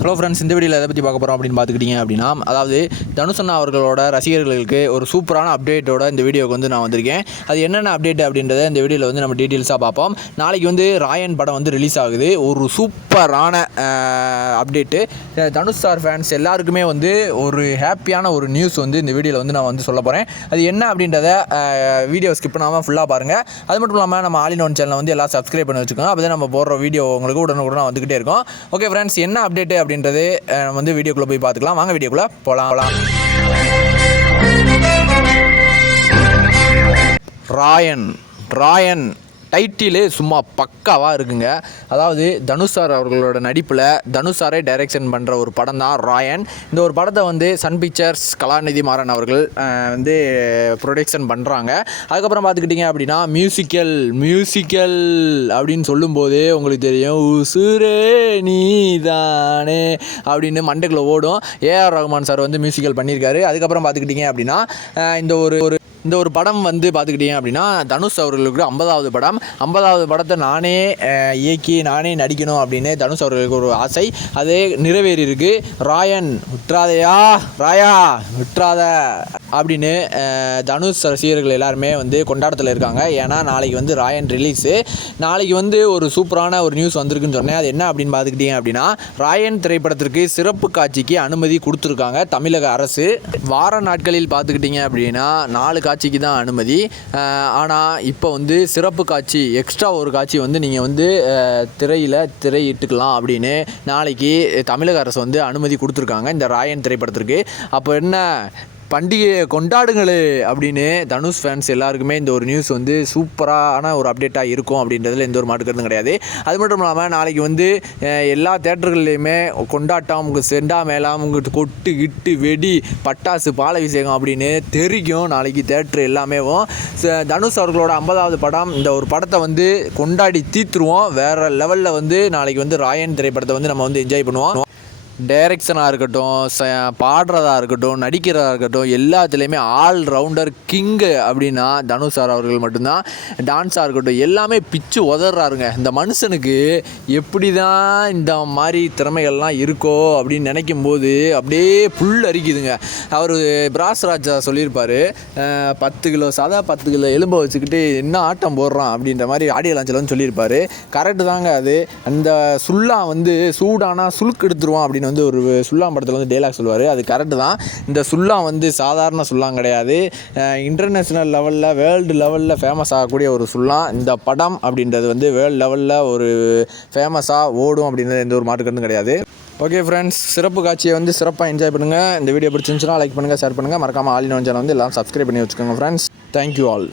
Hello friends இந்த வீடியோவில் எதை பற்றி பார்க்க போகிறோம் அப்படின்னு பார்த்துக்கிட்டிங்க அப்படின்னா அதாவது தனுசண்ணா அவர்களோட ரசிகர்களுக்கு ஒரு சூப்பரான அப்டேட்டோட இந்த வீடியோக்கு வந்து நான் வந்திருக்கேன். அது என்னென்ன அப்டேட் அப்படின்றத இந்த வீடியோவில் வந்து நம்ம டீட்டெயில்ஸாக பார்ப்போம். நாளைக்கு வந்து ராயன் படம் வந்து ரிலீஸ் ஆகுது. ஒரு சூப்பரான அப்டேட்டு தனுஷ் சார் ஃபேன்ஸ் எல்லாருக்குமே வந்து ஒரு ஹாப்பியான ஒரு நியூஸ் வந்து இந்த வீடியோவில் வந்து நான் வந்து சொல்ல போகிறேன் அது என்ன அப்படின்றத வீடியோ ஸ்கிப் பண்ணாமல் ஃபுல்லாக பாருங்கள் அது மட்டும் இல்லாமல் நம்ம ஆல் இன் ஒன் சேனலை வந்து எல்லாம் சப்ஸ்கிரைப் பண்ணி வச்சுக்கோங்க அப்போ நம்ம போடுற வீடியோ உங்களுக்கு உடனுக்குடன் வந்துக்கிட்டே இருக்கும். ஓகே ஃப்ரெண்ட்ஸ் என்ன அப்டேட்டு அப்படின்றது நம்ம வந்து வீடியோக்குள்ளே போய் பார்த்துக்கலாம். வாங்க வீடியோக்குள்ளே போகலாம் போகலாம் ராயன் ராயன் டைட்டிலே சும்மா பக்காவாக இருக்குங்க. அதாவது தனுஷ் சார் அவர்களோட நடிப்பில் தனுஷ் சாரே டைரக்ஷன் பண்ணுற ஒரு படம் தான் ராயன். இந்த ஒரு படத்தை வந்து சன் பிக்சர்ஸ் கலாநிதி மாறன் அவர்கள் வந்து ப்ரொடக்ஷன் பண்ணுறாங்க அதுக்கப்புறம் பார்த்துக்கிட்டிங்க அப்படின்னா மியூசிக்கல் மியூசிக்கல் அப்படின்னு சொல்லும்போதே உங்களுக்கு தெரியும் உசுரே நீதானே அப்படின்னு மண்டைக்குள்ளே ஓடும். ஏஆர் ரஹ்மான் சார் வந்து மியூசிக்கல் பண்ணியிருக்காரு. அதுக்கப்புறம் பார்த்துக்கிட்டிங்க அப்படின்னா இந்த ஒரு ஒரு இந்த ஒரு படம் வந்து பார்த்துக்கிட்டீங்க அப்படின்னா தனுஷ் அவர்களுக்கு ஐம்பதாவது படம். ஐம்பதாவது படத்தை நானே இயக்கி நானே நடிக்கணும் அப்படின்னு தனுஷ் அவர்களுக்கு ஒரு ஆசை. அது நிறைவேறி இருக்கு ராயன் விட்றாதையா ராயா விட்றாத அப்படின்னு தனுஷ் ரசிகர்கள் எல்லாருமே வந்து கொண்டாடத்தில் இருக்காங்க. ஏன்னா நாளைக்கு வந்து ராயன் ரிலீஸு நாளைக்கு வந்து ஒரு சூப்பரான ஒரு நியூஸ் வந்திருக்குன்னு சொன்னேன். அது என்ன அப்படின்னு பார்த்துக்கிட்டீங்க அப்படின்னா ராயன் திரைப்படத்திற்கு சிறப்பு காட்சிக்கு அனுமதி கொடுத்துருக்காங்க தமிழக அரசு. வார நாட்களில் பார்த்துக்கிட்டிங்க அப்படின்னா நாலு காட்சிக்கு தான் அனுமதி. ஆனால் இப்போ வந்து சிறப்பு காட்சி எக்ஸ்ட்ரா ஒரு காட்சி வந்து நீங்கள் வந்து திரையில் திரையிட்டுக்கலாம் அப்படின்னு நாளைக்கு தமிழக அரசு வந்து அனுமதி கொடுத்துருக்காங்க இந்த ராயன் திரைப்படத்திற்கு. அப்போ என்ன பண்டிகையை கொண்டாடுங்களே அப்படின்னு தனுஷ் ஃபேன்ஸ் எல்லாருக்குமே இந்த ஒரு நியூஸ் வந்து சூப்பரான ஒரு அப்டேட்டாக இருக்கும் அப்படின்றதுல எந்த ஒரு மாட்டுக்கிறதும் கிடையாது. அது மட்டும் இல்லாமல் நாளைக்கு வந்து எல்லா தேட்டர்கள்லையுமே கொண்டாட்டம் உங்கள் செண்டா மேலாம் உங்கள் கொட்டு கிட்டு வெடி பட்டாசு பாலாபிஷேகம் அப்படின்னு தெரிக்கும் நாளைக்கு தேட்ரு எல்லாமேவும் ச- தனுஷ் அவர்களோட ஐம்பதாவது படம் இந்த ஒரு படத்தை வந்து கொண்டாடி தீத்துருவோம். வேறு லெவலில் வந்து நாளைக்கு வந்து ராயன் திரைப்படத்தை வந்து நம்ம வந்து என்ஜாய் பண்ணுவோம். டைரக்ஷனாக இருக்கட்டும் ச பாடுறதா இருக்கட்டும் நடிக்கிறதா இருக்கட்டும் எல்லாத்துலேயுமே ஆல் ரவுண்டர் கிங்கு அப்படின்னா தனுஷ் சார் அவர்கள் மட்டும்தான். டான்ஸாக இருக்கட்டும் எல்லாமே பிச்சு உதறாருங்க இந்த மனுஷனுக்கு எப்படி தான் இந்த மாதிரி திறமைகள்லாம் இருக்கோ அப்படின்னு நினைக்கும் போது அப்படியே புல் அரிக்குதுங்க. அவர் பிராஸ் ராஜா சொல்லியிருப்பார் பத்து கிலோ சாதா பத்து கிலோ எலும்பை வச்சுக்கிட்டு என்ன ஆட்டம் போடுறான் அப்படின்ற மாதிரி ஆடியோ லாஞ்சில் சொல்லியிருப்பார். கரெக்டு தாங்க அது. அந்த சுல்லா வந்து சூடானா சுழுக்கு எடுத்துருவான் அப்படின்னு வந்து ஒரு சுல்லாம் படத்தில் வந்து டேலாக் சொல்லுவார். அது கரெக்டு தான். இந்த சுல்லா வந்து சாதாரண சுல்லாம் கிடையாது. இன்டர்நேஷ்னல் லெவலில் வேர்ல்டு லெவலில் ஃபேமஸ் ஆகக்கூடிய ஒரு சுல்லாம் இந்த படம் அப்படின்றது வந்து வேர்ல்டு லெவலில் ஒரு ஃபேமஸாக ஓடும் அப்படின்றது எந்த ஒரு மாற்று கிடையாது. ஓகே ஃப்ரெண்ட்ஸ் சிறப்பு காட்சியை வந்து சிறப்பாக என்ஜாய் பண்ணுங்கள் இந்த வீடியோ பிடிச்சிருந்துச்சுன்னா லைக் பண்ணுங்கள் ஷேர் பண்ணுங்கள் மறக்காமல் ஆல் இன் சேனல் வந்து எல்லாம் சப்ஸ்கிரைப் பண்ணி வச்சுக்கோங்க ஃப்ரெண்ட்ஸ் தேங்க்யூ ஆல்